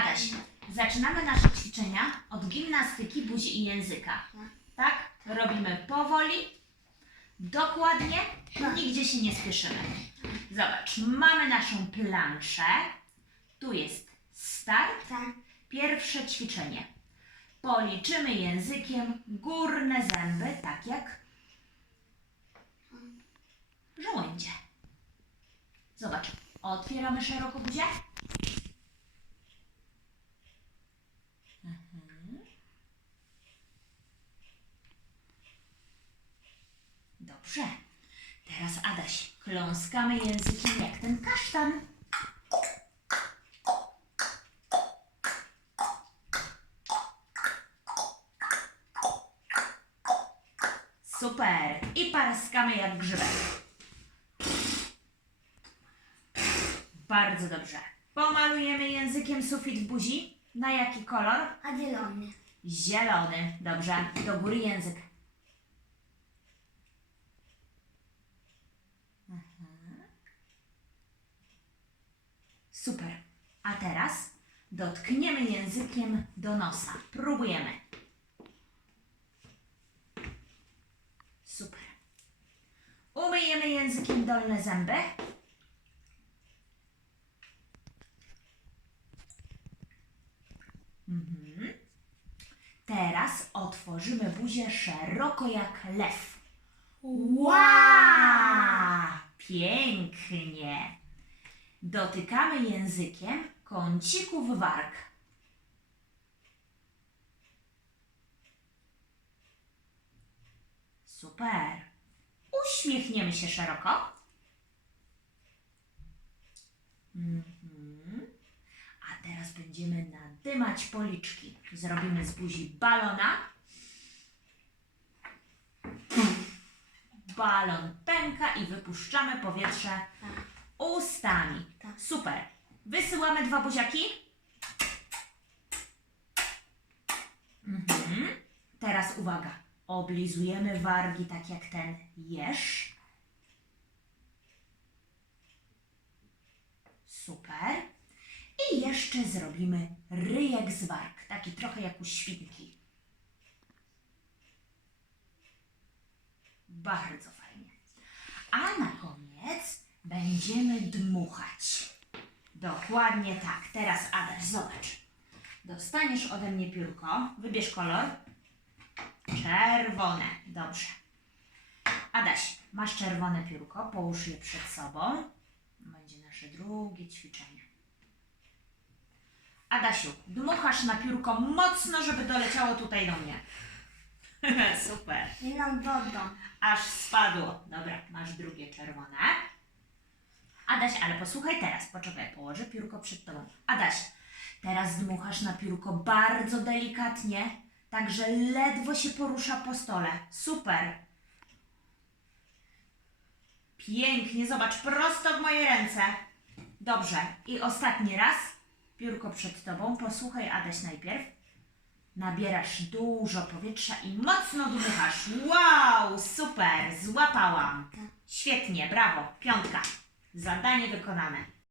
Adaś, zaczynamy nasze ćwiczenia od gimnastyki buzi i języka. Tak? Robimy powoli, dokładnie, nigdzie się nie spieszymy. Zobacz, mamy naszą planszę. Tu jest start. Tak. Pierwsze ćwiczenie. Policzymy językiem górne zęby, tak jak żołędzie. Zobacz, otwieramy szeroko buzię. Mhm. Dobrze. Teraz Adaś, kląskamy językiem jak ten kasztan. Super. I paraskamy jak grzybek. Bardzo dobrze. Pomalujemy językiem sufit w buzi. Na jaki kolor? A zielony. Zielony. Dobrze. Do góry język. Mhm. Super. A teraz dotkniemy językiem do nosa. Próbujemy. Super. Umyjemy językiem dolne zęby. Mhm. Teraz otworzymy buzię szeroko jak lew. Wow! Pięknie. Dotykamy językiem kącików warg. Super. Uśmiechniemy się szeroko. Mhm. A teraz będziemy nadymać policzki. Zrobimy z buzi balona. Balon pęka i wypuszczamy powietrze ustami. Tak. Super. Wysyłamy dwa buziaki. Mhm. Teraz uwaga. Oblizujemy wargi tak jak ten jeż. Super. I jeszcze zrobimy ryjek z warg, taki trochę jak u świnki. Bardzo. A na koniec będziemy dmuchać. Dokładnie tak. Teraz Adaś, zobacz. Dostaniesz ode mnie piórko. Wybierz kolor. Czerwone. Dobrze. Adaś, masz czerwone piórko. Połóż je przed sobą. Będzie nasze drugie ćwiczenie. Adasiu, dmuchasz na piórko mocno, żeby doleciało tutaj do mnie. Super. Zimną wodą. Aż spadło. Dobra, masz drugie czerwone. Adaś, ale posłuchaj teraz, poczekaj, położę piórko przed tobą. Adaś, teraz dmuchasz na piórko bardzo delikatnie, tak że ledwo się porusza po stole. Super. Pięknie, zobacz, prosto w moje ręce. Dobrze, i ostatni raz. Piórko przed tobą. Posłuchaj, Adaś, najpierw. Nabierasz dużo powietrza i mocno dmuchasz. Wow, super, złapałam. Świetnie, brawo, piątka. Zadanie wykonane.